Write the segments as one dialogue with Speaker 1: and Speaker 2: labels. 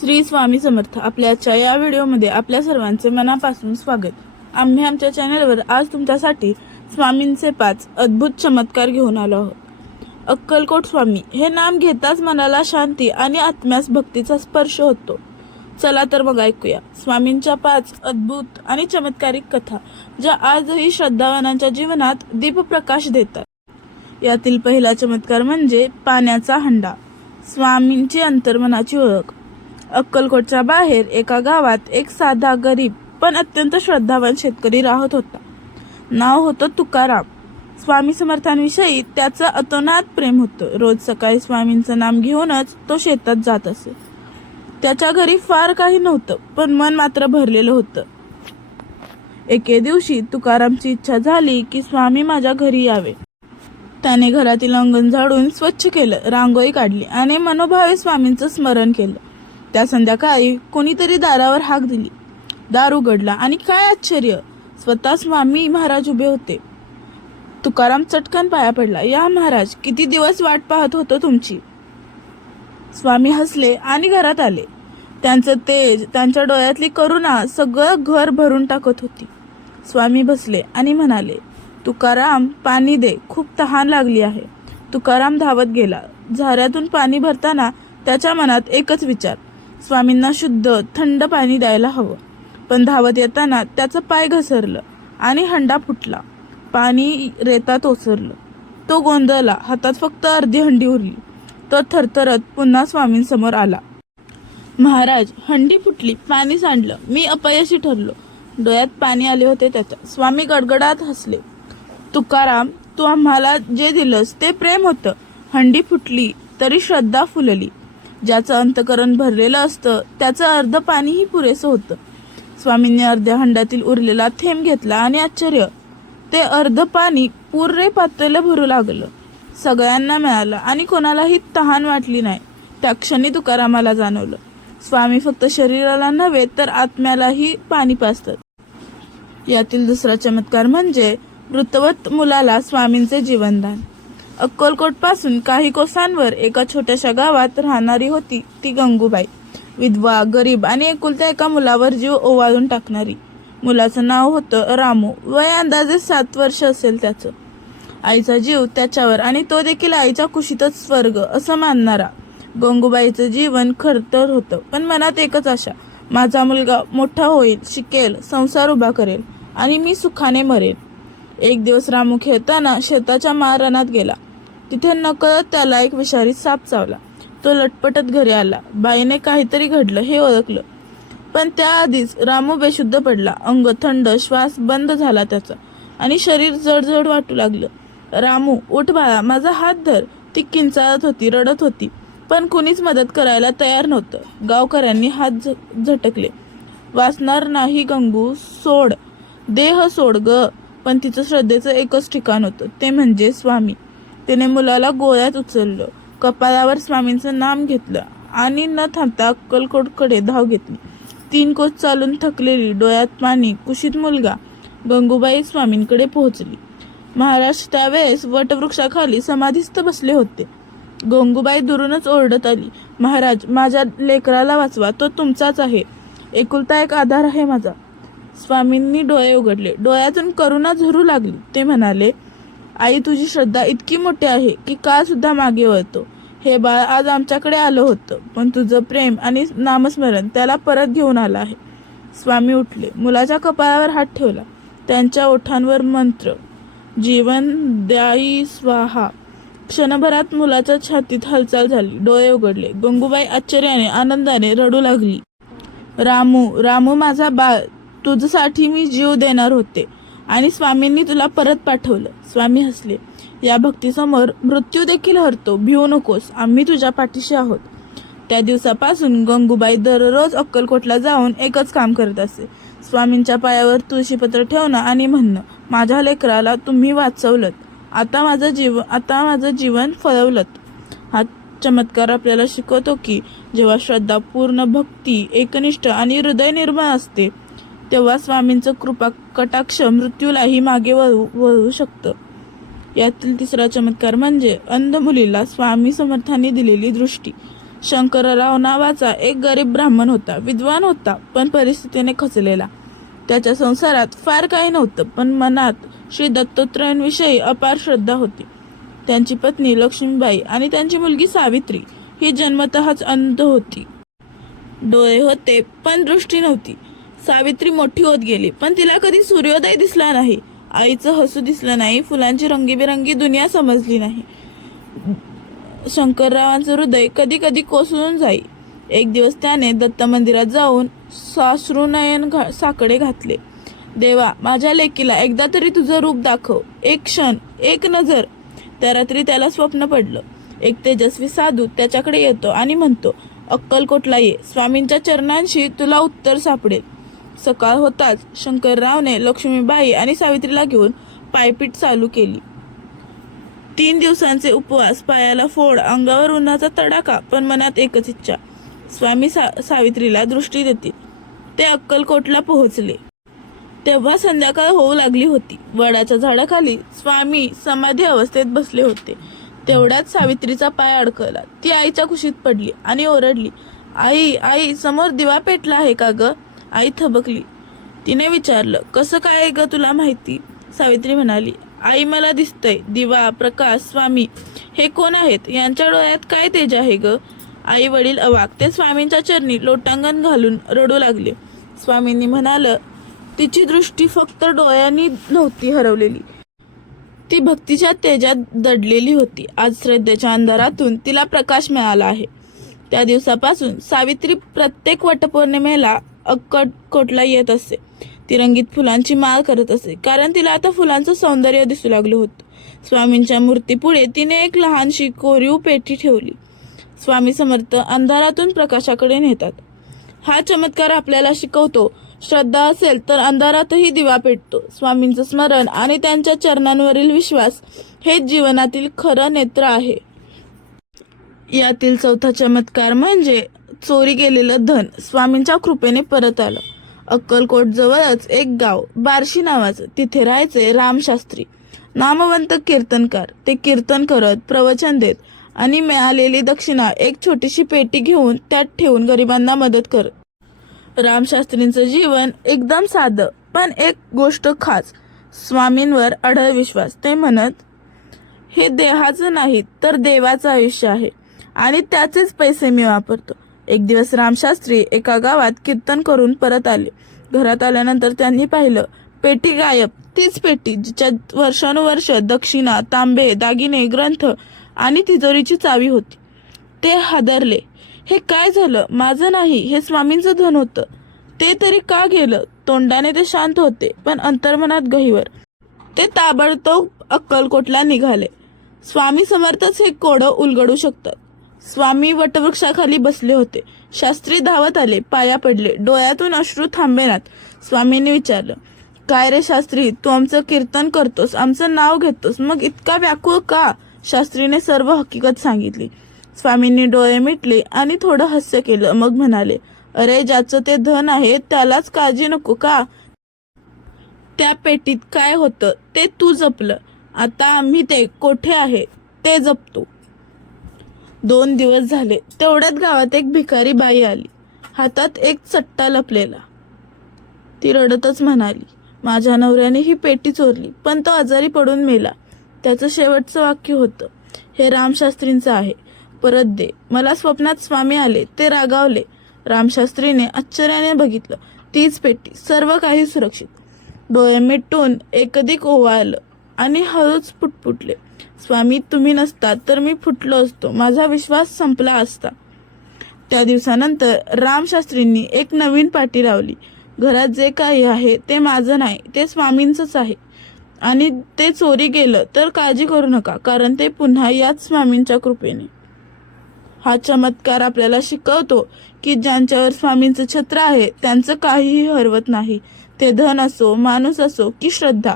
Speaker 1: श्री स्वामी समर्थ आपल्याच्या या व्हिडिओमध्ये आपल्या सर्वांचे मनापासून स्वागत. आम्ही आमच्या चॅनलवर आज तुमच्यासाठी स्वामींचे पाच अद्भुत चमत्कार घेऊन आलो आहोत. अक्कलकोट स्वामी हे नाम घेताच मनाला शांती आणि आत्म्यास भक्तीचा स्पर्श होतो. चला तर मग ऐकूया स्वामींच्या पाच अद्भुत आणि चमत्कारिक कथा ज्या आजही श्रद्धावानांच्या जीवनात दीपप्रकाश देतात. यातील पहिला चमत्कार म्हणजे पाण्याचा हंडा स्वामींची अंतर्मनाची ओळख. अक्कलकोटच्या बाहेर एका गावात एक साधा गरीब पण अत्यंत श्रद्धावान शेतकरी राहत होता. नाव होतं तुकाराम. स्वामी समर्थांविषयी त्याचं अतोनात प्रेम होतं. रोज सकाळी स्वामींचं नाम घेऊनच तो शेतात जात असे. त्याच्या घरी फार काही नव्हतं पण मन मात्र भरलेलं होतं. एके दिवशी तुकारामची इच्छा झाली की स्वामी माझ्या घरी यावे. त्याने घरातील अंगण झाडून स्वच्छ केलं रांगोळी काढली आणि मनोभावे स्वामींचं स्मरण केलं. त्या संध्याकाळी कोणीतरी दारावर हाक दिली. दार उघडला आणि काय आश्चर्य! स्वतः स्वामी महाराज उभे होते. तुकाराम चटकन पाया पडला. या महाराज किती दिवस वाट पाहत होतो तुमची? स्वामी हसले आणि घरात आले. त्यांचं तेज त्यांच्या डोळ्यातली करुणा सगळं घर भरून टाकत होती. स्वामी बसले आणि म्हणाले तुकाराम पाणी दे. खूप तहान लागली आहे. तुकाराम धावत गेला. झाऱ्यातून पाणी भरताना त्याच्या मनात एकच विचार स्वामींना शुद्ध थंड पाणी द्यायला हवं. पण धावत येताना त्याचं पाय घसरलं आणि हंडा फुटला. पाणी रेतात ओसरलं. तो गोंधळला. हातात फक्त अर्धी हंडी उरली. तो थरथरत पुन्हा स्वामींसमोर आला. महाराज हंडी फुटली. पाणी सांडलं. मी अपयशी ठरलो. डोळ्यात पाणी आले होते त्याच्या. स्वामी गडगडात हसले. तुकाराम तू आम्हाला जे दिलंस ते प्रेम होतं. हंडी फुटली तरी श्रद्धा फुलली. ज्याचं अंतकरण भरलेलं असतं त्याचं अर्ध पाणीही पुरेसं होतं. स्वामींनी अर्ध्या हंडातील उरलेला थेंब घेतला आणि आश्चर्य ते अर्ध पाणी पुरे पातळीला भरू लागलं. सगळ्यांना मिळालं आणि कोणालाही तहान वाटली नाही. त्या क्षणी तुकारामाला जाणवलं. स्वामी फक्त शरीराला नव्हे तर आत्म्यालाही पाणी पाजतात. यातील दुसरा चमत्कार म्हणजे वृत्तवत मुलाला स्वामींचे जीवनदान. अक्कलकोटपासून काही कोसांवर एका छोट्याशा गावात राहणारी होती ती गंगूबाई. विधवा गरीब आणि एकुलत्या एका मुलावर जीव ओवाळून टाकणारी. मुलाचं नाव होतं रामू. वय अंदाजे सात वर्ष असेल त्याचं. आईचा जीव त्याच्यावर आणि तो देखील आईच्या कुशीतच स्वर्ग असं मानणारा. गंगूबाईचं जीवन खरतर होतं पण मनात एकच आशा. माझा मुलगा मोठा होईल शिकेल संसार उभा करेल आणि मी सुखाने मरेन. एक दिवस रामू खेळताना शेताच्या माळरानात गेला. तिथे नकळत त्याला एक विषारी साप चावला. तो लटपटत घरी आला. बाईने काहीतरी घडलं हे ओळखलं. पण त्याआधीच रामू बेशुद्ध पडला. अंग थंड श्वास बंद झाला त्याचा आणि शरीर जडजड वाटू लागलं. रामू उठ बाळा माझा हात धर. ती किंचाळत होती रडत होती. पण कुणीच मदत करायला तयार नव्हतं. गावकऱ्यांनी हात झ- झटकले. वाचणार नाही गंगू सोड. देह सोड ग. पण तिचं श्रद्धेचं एकच ठिकाण होतं ते म्हणजे स्वामी. तिने मुलाला गोळ्यात उचललं कपाळावर स्वामींचं नाम घेतलं आणि न थांबता अक्कलकोटकडे धाव घेतली. तीन कोस चालून थकलेली डोळ्यात पाणी कुशीत मुलगा गंगूबाई स्वामींकडे पोहोचली. महाराज त्यावेळेस वटवृक्षाखाली समाधीस्थ बसले होते. गंगूबाई दुरूनच ओरडत आली महाराज माझ्या लेकराला वाचवा तो तुमचाच आहे. एकुलता एक आधार आहे माझा. स्वामींनी डोळे उघडले. डोळ्यातून करुणा झरू लागली. ते म्हणाले आई तुझी श्रद्धा इतकी मोठी आहे की काळ सुद्धा मागे वळतो? हे बाळ आज आमच्याकडे आलं होतं पण तुझं प्रेम आणि नामस्मरण त्याला परत घेऊन आलं आहे. स्वामी उठले. मुलाच्या कपाळावर हात ठेवला. त्यांच्या ओठांवर मंत्र जीवन द्याई स्वाहा. क्षणभरात मुलाच्या छातीत हालचाल झाली. डोळे उघडले. गंगूबाई आश्चर्याने आनंदाने रडू लागली. रामू रामू माझा बाळ तुझ्यासाठी मी जीव देणार होते. आणि स्वामींनी तुला परत पाठवलं. स्वामी हसले. या भक्तीसमोर मृत्यू देखील हरतो. भिवू नकोस. आम्ही तुझ्या पाठीशी आहोत. त्या दिवसापासून गंगूबाई दररोज अक्कलकोटला जाऊन एकच काम करत असे. स्वामींच्या पायावर तुळशीपत्र ठेवणं आणि म्हणणं. माझ्या लेकराला तुम्ही वाचवलं आता माझं जीव आता माझं जीवन फळवलं हा चमत्कार आपल्याला शिकवतो की जेव्हा श्रद्धा पूर्ण भक्ती एकनिष्ठ आणि हृदय निर्मळ असते तेव्हा स्वामींचं कृपा कटाक्ष मृत्यूलाही मागे वळू वळू शकतं. यातील तिसरा चमत्कार म्हणजे अंध मुलीला स्वामी समर्थांनी दिलेली दृष्टी. शंकरराव नावाचा एक गरीब ब्राह्मण होता विद्वान होता पण परिस्थितीने खचलेला. त्याच्या संसारात फार काही नव्हतं पण मनात श्री दत्तोत्रयांविषयी अपार श्रद्धा होती. त्यांची पत्नी लक्ष्मीबाई आणि त्यांची मुलगी सावित्री ही जन्मतःच अंध होती. डोळे होते पण दृष्टी नव्हती. सावित्री मोठी होत गेली. पण तिला कधी सूर्योदय दिसला नाही. आईचं हसू दिसलं नाही. फुलांची रंगीबेरंगी दुनिया समजली नाही. शंकररावांचं हृदय कधी कधी कोसळून जाई. एक दिवस त्याने दत्त मंदिरात जाऊन सासरुनयन घा साकडे घातले. देवा माझ्या लेकीला एकदा तरी तुझं रूप दाखव. एक क्षण एक नजर. त्या रात्री त्याला स्वप्न पडलं. एक तेजस्वी साधू त्याच्याकडे येतो आणि म्हणतो अक्कलकोटला ये. स्वामींच्या चरणांशी तुला उत्तर सापडेल. सकाळ होताच शंकररावने लक्ष्मीबाई आणि सावित्रीला घेऊन पायपीट चालू केली. तीन दिवसांचे उपवास पायाला फोड अंगावर उन्हाचा तडाखा पण मनात एकच इच्छा स्वामी सा सावित्रीला दृष्टी देतील. ते अक्कलकोटला पोहोचले. तेव्हा संध्याकाळ होऊ लागली होती. वडाच्या झाडाखाली स्वामी समाधी अवस्थेत बसले होते. तेवढ्यात सावित्रीचा पाय अडकला. ती आईच्या कुशीत पडली आणि ओरडली आई आई समोर दिवा पेटला आहे का गं? आई थबकली. तिने विचारलं कसं काय आहे ग तुला माहिती? सावित्री म्हणाली आई मला दिसतंय दिवा प्रकाश स्वामी हे कोण आहेत? यांच्या डोळ्यात काय तेज आहे ग? आई वडील अवाक. ते स्वामींच्या चरणी लोटांगण घालून रडू लागले. स्वामींनी म्हणालं तिची दृष्टी फक्त डोळ्यांनी नव्हती हरवलेली. ती भक्तीच्या तेजात दडलेली होती. आज श्रद्धेच्या अंधारातून तिला प्रकाश मिळाला आहे. त्या दिवसापासून सावित्री प्रत्येक वटपौर्णिमेला अक्कट कोटला येत असे. ती रंगीत फुलांची माळ करत असे. कारण तिला आता फुलांचं सौंदर्य दिसू लागलं होतं. स्वामींच्या मूर्तीपुढे तिने एक लहानशी कोरीव पेटी ठेवली. स्वामी समर्थ अंधारातून प्रकाशाकडे नेतात. हा चमत्कार आपल्याला शिकवतो. श्रद्धा असेल तर अंधारातही दिवा पेटतो. स्वामींचं स्मरण आणि त्यांच्या चरणांवरील विश्वास हे जीवनातील खरं नेत्र आहे. यातील चौथा चमत्कार म्हणजे चोरी गेलेलं धन स्वामींच्या कृपेने परत आलं. अक्कलकोट जवळच एक गाव बार्शी नावाचं तिथे राहायचे रामशास्त्री नामवंत कीर्तनकार. ते कीर्तन करत प्रवचन देत आणि मिळालेली दक्षिणा एक छोटीशी पेटी घेऊन त्यात ठेवून गरिबांना मदत करत रामशास्त्रींचं जीवन एकदम साधं पण एक गोष्ट खास. स्वामींवर अढळ विश्वास. ते म्हणत हे देहाचं नाही तर देवाचं आयुष्य आहे. आणि त्याचेच पैसे मी वापरतो. एक दिवस रामशास्त्री एका गावात कीर्तन करून परत आले. घरात आल्यानंतर त्यांनी पाहिलं पेटी गायब. तीच पेटी जिच्यात वर्षानुवर्ष दक्षिणा तांबे दागिने ग्रंथ आणि तिजोरीची चावी होती. ते हादरले. हे काय झालं? माझं नाही हे स्वामींचं धन होतं. ते तरी का गेलं? तोंडाने ते शांत होते पण अंतर्मनात गहिवर. ते ताबडतोब अक्कलकोटला निघाले. स्वामी समर्थच हे कोडं उलगडू शकतात. स्वामी वटवृक्षाखाली बसले होते. शास्त्री धावत आले पाया पडले. डोळ्यातून अश्रू थांबेनात स्वामींनी विचारलं काय रे शास्त्री तू आमचं कीर्तन करतोस आमचं नाव घेतोस मग इतका व्याकुळ का? शास्त्रीने सर्व हकीकत सांगितली. स्वामींनी डोळे मिटले आणि थोडं हास्य केलं. मग म्हणाले अरे ज्याचं ते धन आहे त्यालाच काळजी नको का? त्या पेटीत काय होतं ते तू जपलं. आता आम्ही ते कोठे आहे ते जपतो. दोन दिवस झाले. तेवढ्यात गावात एक भिकारी बाई आली. हातात एक चट्टा लपलेला. ती रडतच म्हणाली माझ्या नवऱ्याने ही पेटी चोरली पण तो आजारी पडून मेला. त्याचं शेवटचं वाक्य होतं हे रामशास्त्रींचं आहे. परत दे. मला स्वप्नात स्वामी आले ते रागावले. रामशास्त्रीने आश्चर्याने बघितलं. तीच पेटी सर्व काही सुरक्षित. डोळे मिटून एकदिक ओवाळलं आणि हळूच पुटपुटले. स्वामी तुम्ही नसतात तर मी फुटलो असतो. माझा विश्वास संपला असता. त्या दिवसानंतर रामशास्त्रींनी एक नवीन पाटी लावली. घरात जे काही आहे ते माझं नाही ते स्वामींचंच आहे. आणि ते चोरी गेलं तर काळजी करू नका कारण ते पुन्हा याच स्वामींच्या कृपेने. हा चमत्कार आपल्याला शिकवतो की ज्यांच्यावर स्वामींचं छत्र आहे त्यांचं काहीही हरवत नाही. ते धन असो माणूस असो की श्रद्धा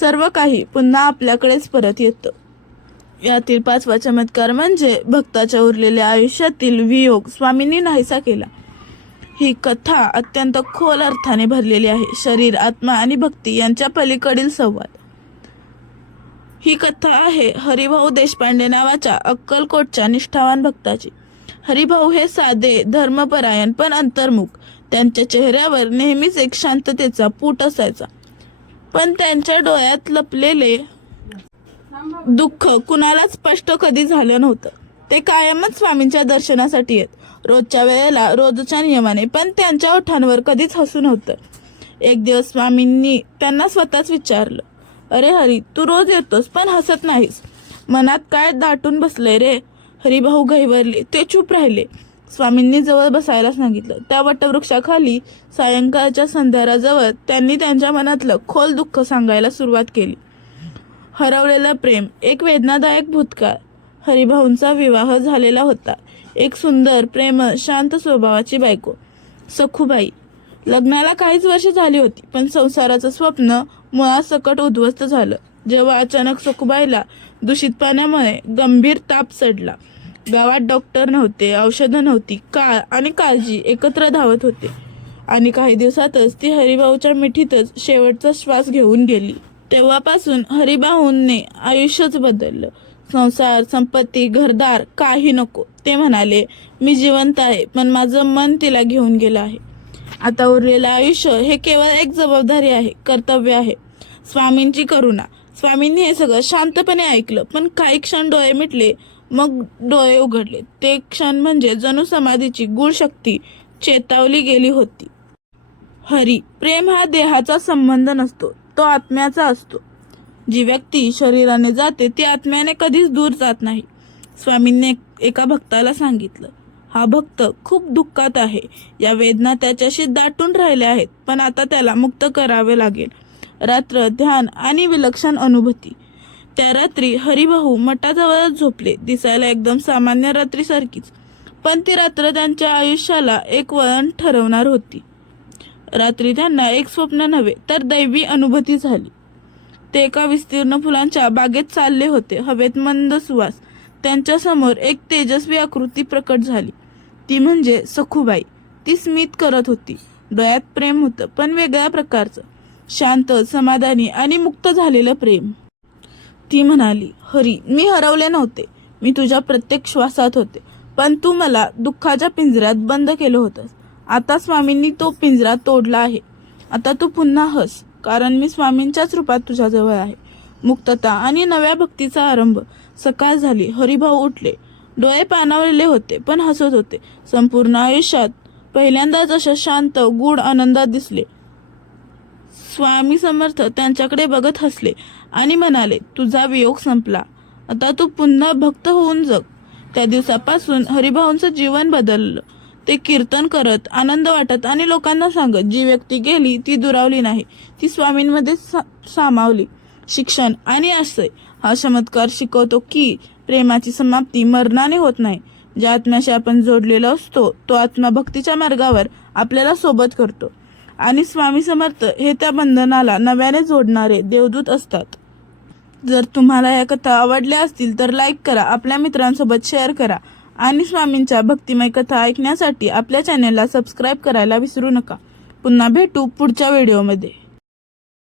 Speaker 1: सर्व काही पुन्हा आपल्याकडेच परत येतं. यातील पाचवा चमत्कार म्हणजे भक्ताच्या उरलेल्या आयुष्यातील वियोग स्वामींनी नाहीसा केला. ही कथा अत्यंत खोल अर्थाने भरलेली आहे. शरीर आत्मा आणि भक्ती यांच्या पलीकडील संवाद. ही कथा आहे हरिभाऊ देशपांडे नावाच्या अक्कलकोटच्या निष्ठावान भक्ताची. हरिभाऊ हे साधे धर्मपरायण पण अंतर्मुख. त्यांच्या चेहऱ्यावर नेहमीच एक शांततेचा पूट असायचा. पण त्यांच्या डोळ्यात लपलेले दुःख कुणालाच स्पष्ट कधी झालं नव्हतं. ते कायमच स्वामींच्या दर्शनासाठी येत रोजच्या वेळेला रोजच्या नियमाने पण त्यांच्या ओठांवर कधीच हसू नव्हतं. एक दिवस स्वामींनी त्यांना स्वतःच विचारलं अरे हरी तू रोज येतोस पण हसत नाहीस. मनात काय दाटून बसले रे? हरिभाऊ घैवरले ते चूप राहिले. स्वामींनी जवळ बसायला सांगितलं. त्या वटवृक्षाखाली सायंकाळच्या संध्याराजवळ त्यांनी त्यांच्या मनातलं खोल दुःख सांगायला सुरुवात केली. हरवलेलं प्रेम एक वेदनादायक भूतकाळ. हरिभाऊंचा विवाह झालेला होता. एक सुंदर प्रेम शांत स्वभावाची बायको. सखूबाई. लग्नाला काहीच वर्ष झाली होती पण संसाराचं स्वप्न मुळासकट उद्ध्वस्त झालं. जेव्हा अचानक सखूबाईला दूषित पाण्यामुळे गंभीर ताप चढला गावात डॉक्टर नव्हते औषधं नव्हती काळ आणि काळजी एकत्र धावत होते. आणि काही दिवसातच ती हरिभाऊच्या मिठीतच शेवटचा श्वास घेऊन गेली. तेव्हापासून हरिभाऊंने आयुष्यच बदललं. संसार संपत्ती घरदार काही नको. ते म्हणाले मी जिवंत आहे पण माझं मन तिला घेऊन गेलं आहे. आता उरलेलं आयुष्य हे केवळ एक जबाबदारी आहे कर्तव्य आहे. स्वामींची करुणा. स्वामींनी हे सगळं शांतपणे ऐकलं पण काही क्षण डोळे मिटले मग डोळे उघडले. ते क्षण म्हणजे जणू समाधीची गुळ शक्ती चेतावली गेली होती. हरी प्रेम हा देहाचा संबंध नसतो. तो आत्म्याचा असतो. जी व्यक्ती शरीराने जाते ती आत्म्याने कधीच दूर जात नाही. स्वामींनी एक- एका भक्ताला सांगितलं हा भक्त खूप दुःखात आहे. या वेदना त्याच्याशी दाटून राहिल्या आहेत पण आता त्याला मुक्त करावे लागेल. रात्र ध्यान आणि विलक्षण अनुभूती. त्या रात्री हरिभाऊ मठाजवळच झोपले. दिसायला एकदम सामान्य रात्रीसारखीच. पण ती रात्र त्यांच्या आयुष्याला एक वळण ठरवणार होती. रात्री त्यांना एक स्वप्न नव्हे तर दैवी अनुभूती झाली. ते एका विस्तीर्ण फुलांच्या बागेत चालले होते हवेत मंद सुवास. त्यांच्यासमोर एक तेजस्वी आकृती प्रकट झाली. ती म्हणजे सखूबाई. ती स्मित करत होती. डोळ्यात प्रेम होतं पण वेगळ्या प्रकारचं. शांत समाधानी आणि मुक्त झालेलं प्रेम. ती म्हणाली हरी मी हरवले नव्हते. मी तुझ्या प्रत्येक श्वासात होते. पण तू मला दुःखाच्या पिंजऱ्यात बंद केलं होतंस. आता स्वामींनी तो पिंजरा तोडला आहे. आता तू पुन्हा हस कारण मी स्वामींच्याच रूपात तुझ्याजवळ आहे. मुक्तता आणि नव्या भक्तीचा आरंभ. सकाळ झाली हरिभाऊ उठले. डोळे पाणावलेले होते पण हसत होते. संपूर्ण आयुष्यात पहिल्यांदाच अशा शांत गूढ आनंदात दिसले. स्वामी समर्थ त्यांच्याकडे बघत हसले आणि म्हणाले तुझा वियोग संपला. आता तू पुन्हा भक्त होऊन जग. त्या दिवसापासून हरिभाऊंचं जीवन बदललं. ते कीर्तन करत आनंद वाटत आणि लोकांना सांगत जी व्यक्ती गेली ती दुरावली नाही. ती स्वामींमध्ये सा सामावली. शिक्षण आणि आश्रय. हा चमत्कार शिकवतो की प्रेमाची समाप्ती मरणाने होत नाही. ज्या आत्म्याशी आपण जोडलेला असतो तो आत्मा भक्तीच्या मार्गावर आपल्याला सोबत करतो. आणि स्वामी समर्थ हे त्या बंधनाला नव्याने जोडणारे देवदूत असतात. जर तुम्हाला या कथा आवडल्या असतील तर लाईक करा. आपल्या मित्रांसोबत शेअर करा. आणि स्वामींच्या भक्तिमय कथा ऐकण्यासाठी आपल्या चॅनेलला सबस्क्राईब करायला विसरू नका. पुन्हा भेटू पुढच्या व्हिडिओमध्ये